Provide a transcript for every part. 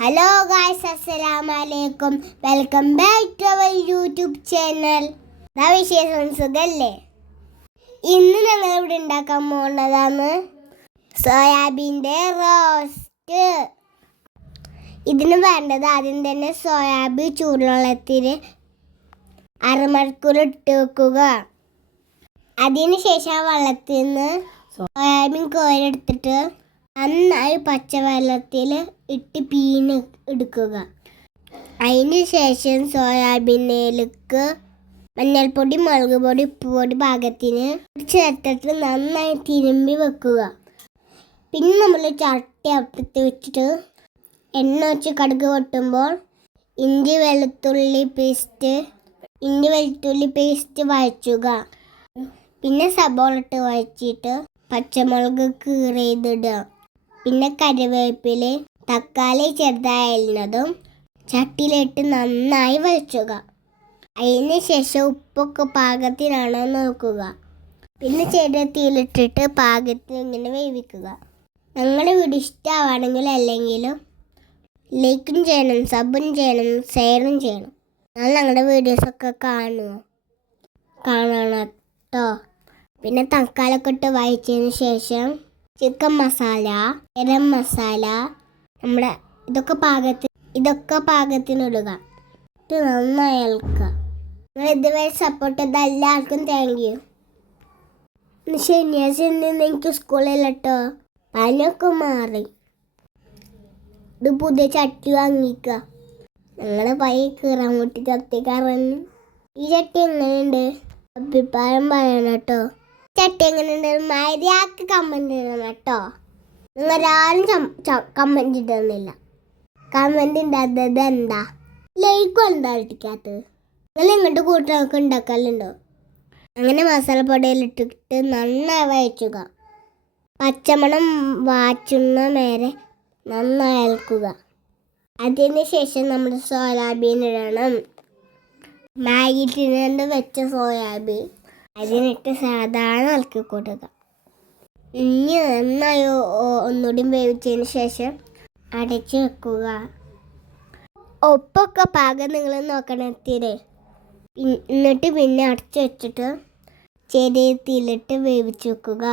Hello guys, അസ്സലാമു അലൈക്കും. Welcome back to our YouTube channel. വിശേഷം സുഖല്ലേ? ഇന്ന് ഞങ്ങൾ ഇവിടെ ഉണ്ടാക്കാൻ പോകുന്നതാണ് സോയാബീൻ്റെ റോസ്റ്റ്. ഇതിന് വേണ്ടത് ആദ്യം തന്നെ സോയാബീൻ ചൂടുവെള്ളത്തിൽ അരമണിക്കൂർ ഇട്ട് വെക്കുക. അതിനുശേഷം വെള്ളത്തിൽ നിന്ന് സോയാബീൻ കോരിയെടുത്തിട്ട് നന്നായി പച്ചവെള്ളത്തിൽ ഇട്ട് പീഞ്ഞ് എടുക്കുക. അതിന് ശേഷം സോയാബീനിലേക്ക് മഞ്ഞൾപ്പൊടി, മുളക് പൊടി, ഉപ്പുപൊടി പാകത്തിന് ചേർത്തിട്ട് നന്നായി തിരുമ്പി വെക്കുക. പിന്നെ നമ്മൾ ചട്ടി അടുപ്പത്ത് വെച്ചിട്ട് എണ്ണ വെച്ച് കടുക് പൊട്ടുമ്പോൾ ഇഞ്ചി വെളുത്തുള്ളി പേസ്റ്റ് വഴറ്റുക. പിന്നെ സബോള ഇട്ട് വഴറ്റിയിട്ട് പച്ചമുളക് കീറിയതിടുക. പിന്നെ കറിവേപ്പില, തക്കാളി ചെറുതായി അരിഞ്ഞതും ചട്ടിയിലിട്ട് നന്നായി വഴറ്റുക. അതിന് ശേഷം ഉപ്പൊക്കെ പാകത്തിനാണോ നോക്കുക. പിന്നെ ചെറിയ തീയിലിട്ടിട്ട് പാകത്തിന് ഇങ്ങനെ വേവിക്കുക. ഞങ്ങളുടെ വീഡിയോ ഇഷ്ടമാണെങ്കിൽ അല്ലെങ്കിലും ലൈക്കും ചെയ്യണം, സബും ചെയ്യണം, ഷെയറും ചെയ്യണം. എന്നാൽ ഞങ്ങളുടെ വീഡിയോസൊക്കെ കാണണം കേട്ടോ. പിന്നെ തക്കാളിയൊക്കെ ഇട്ട് വഴച്ചതിന് ശേഷം ചിക്കൻ മസാല, ഗരം മസാല, നമ്മുടെ ഇതൊക്കെ പാകത്തിനിടുക. ഇത് നന്നായി ഇളക്കുക. നിങ്ങൾ ഇതുവരെ സപ്പോർട്ട് ചെയ്ത എല്ലാവർക്കും താങ്ക് യു. ശനിയാഴ്ച എനിക്ക് സ്കൂളിൽ കേട്ടോ, പനിയൊക്കെ മാറി. ഇത് പുതിയ ചട്ടി വാങ്ങിക്കുക. ഞങ്ങളുടെ പൈ കീറാൻ മുട്ടി കത്തിക്കാറന്ന്. ഈ ചട്ടി എങ്ങനെയുണ്ട് അഭിപ്രായം പറയണം കേട്ടോ. ചട്ടി എങ്ങനെയുണ്ട് മര്യാദക്ക് കമൻറ്റ് ചെയ്യണം കേട്ടോ. നിങ്ങളാരും കമൻറ്റ് ഇടുന്നില്ല. കമൻറ്റ് ഉണ്ടാകുന്നത് എന്താ? ലൈക്കും എന്താ ഇട്ടിക്കാത്തത്? നിങ്ങൾ ഇങ്ങോട്ട് കൂട്ടുകാർക്ക് ഉണ്ടാക്കലുണ്ടോ? അങ്ങനെ മസാലപ്പൊടിയിലിട്ടിട്ട് നന്നായി വഴറ്റുക. പച്ചമണം വാച്ചുന്ന നേരെ നന്നായി ഇളക്കുക. അതിന് ശേഷം നമ്മൾ സോയാബീൻ ഇടണം. മാഗി ടിന്നിൽ വെച്ച സോയാബീൻ അതിനിട്ട് സാധാരണ ഇളക്കി കൊടുക്കുക. ഇനി നന്നായി ഒന്നുകൂടി വേവിച്ചതിന് ശേഷം അടച്ച് വെക്കുക. ഉപ്പൊക്കെ പാകം നിങ്ങൾ നോക്കണത്തില്ലേ. എന്നിട്ട് പിന്നെ അടച്ച് വെച്ചിട്ട് ചെറിയ തീയിലിട്ട് വേവിച്ച് വെക്കുക.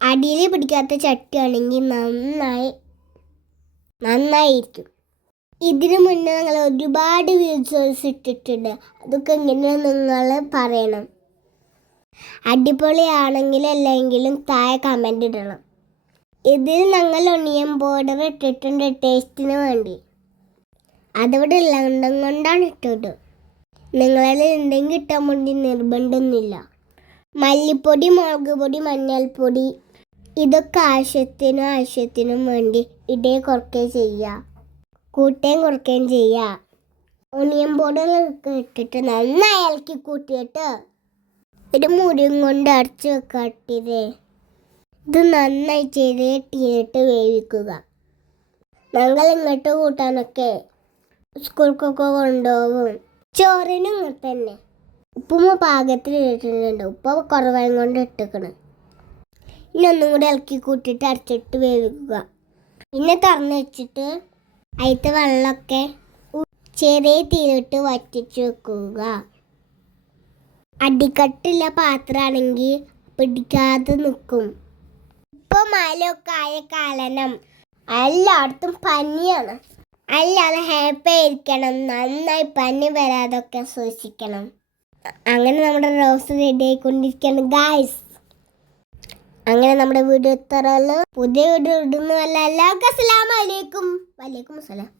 അടിയിൽ പിടിക്കാത്ത ചട്ടിയാണെങ്കിൽ നന്നായിരിക്കും. ഇതിനു മുന്നേ ഞങ്ങൾ ഒരുപാട് വീഡിയോസ് ഇട്ടിട്ടുണ്ട്. അതൊക്കെ എങ്ങനെയാണ് നിങ്ങൾ പറയണം. അടിപൊളിയാണെങ്കിലും അല്ലെങ്കിലും താഴെ കമൻ്റ് ഇടണം. ഇതിൽ ഞങ്ങൾ ഒണിയൻ പൗഡർ ഇട്ടിട്ടുണ്ട് ടേസ്റ്റിന് വേണ്ടി. അതിവിടെ ഉള്ളതും കൊണ്ടാണ് ഇട്ടത്. നിങ്ങളിൽ എന്തെങ്കിലും ഇട്ടാൻ വേണ്ടി നിർബന്ധമൊന്നുമില്ല. മല്ലിപ്പൊടി, മുളക് പൊടി, മഞ്ഞൾപ്പൊടി ഇതൊക്കെ ആവശ്യത്തിനും വേണ്ടി ഇടേ കുറയ്ക്കുകയും ചെയ്യുക, കൂട്ടുകയും കുറയ്ക്കുകയും ചെയ്യുക. ഒണിയൻ പൗഡർ ഇട്ടിട്ട് നന്നായി ഇളക്കി കൂട്ടിയിട്ട് ഒരു മുരിയും കൊണ്ട് അടച്ച് വെക്കാട്ടില്ലേ. ഇത് നന്നായി തീയിട്ട് വേവിക്കുക. ഞങ്ങൾ ഇങ്ങോട്ട് കൂട്ടാനൊക്കെ സ്കൂൾക്കൊക്കെ കൊണ്ടുപോകും. ചോറിനും ഇങ്ങോട്ട് തന്നെ ഉപ്പും പാകത്തിൽ ഇട്ടിട്ടുണ്ട്. ഉപ്പ് കുറവായും കൊണ്ട് ഇട്ടിക്കണം. ഇനി ഒന്നും കൂടി ഇളക്കി കൂട്ടിയിട്ട് അടച്ചിട്ട് വേവിക്കുക. പിന്നെ തുറന്ന് വെച്ചിട്ട് അതിലത്തെ വെള്ളമൊക്കെ ചെറിയ തീയിലിട്ട് വറ്റിച്ച് വെക്കുക. അടിക്കട്ടില്ല പാത്രമാണെങ്കിൽ പിടിക്കാതെ നിൽക്കും. ഇപ്പോൾ മഴയൊക്കെ ആയ കാരണം എല്ലായിടത്തും പനിയാണ്. അല്ലാതെ ഹാപ്പി ആയിരിക്കണം. നന്നായി പനി വരാതൊക്കെ സൂക്ഷിക്കണം. അങ്ങനെ നമ്മുടെ റോസ് റെഡി ആയിക്കൊണ്ടിരിക്കുകയാണ് ഗായ്സ്. അങ്ങനെ നമ്മുടെ വീഡിയോ ഇത്രയുള്ളൂ. പുതിയ വീഡിയോ ഇടുന്നതല്ല. എല്ലാവർക്കും അസ്സലാമു അലൈക്കും. വലൈക്കും അസ്സലാം.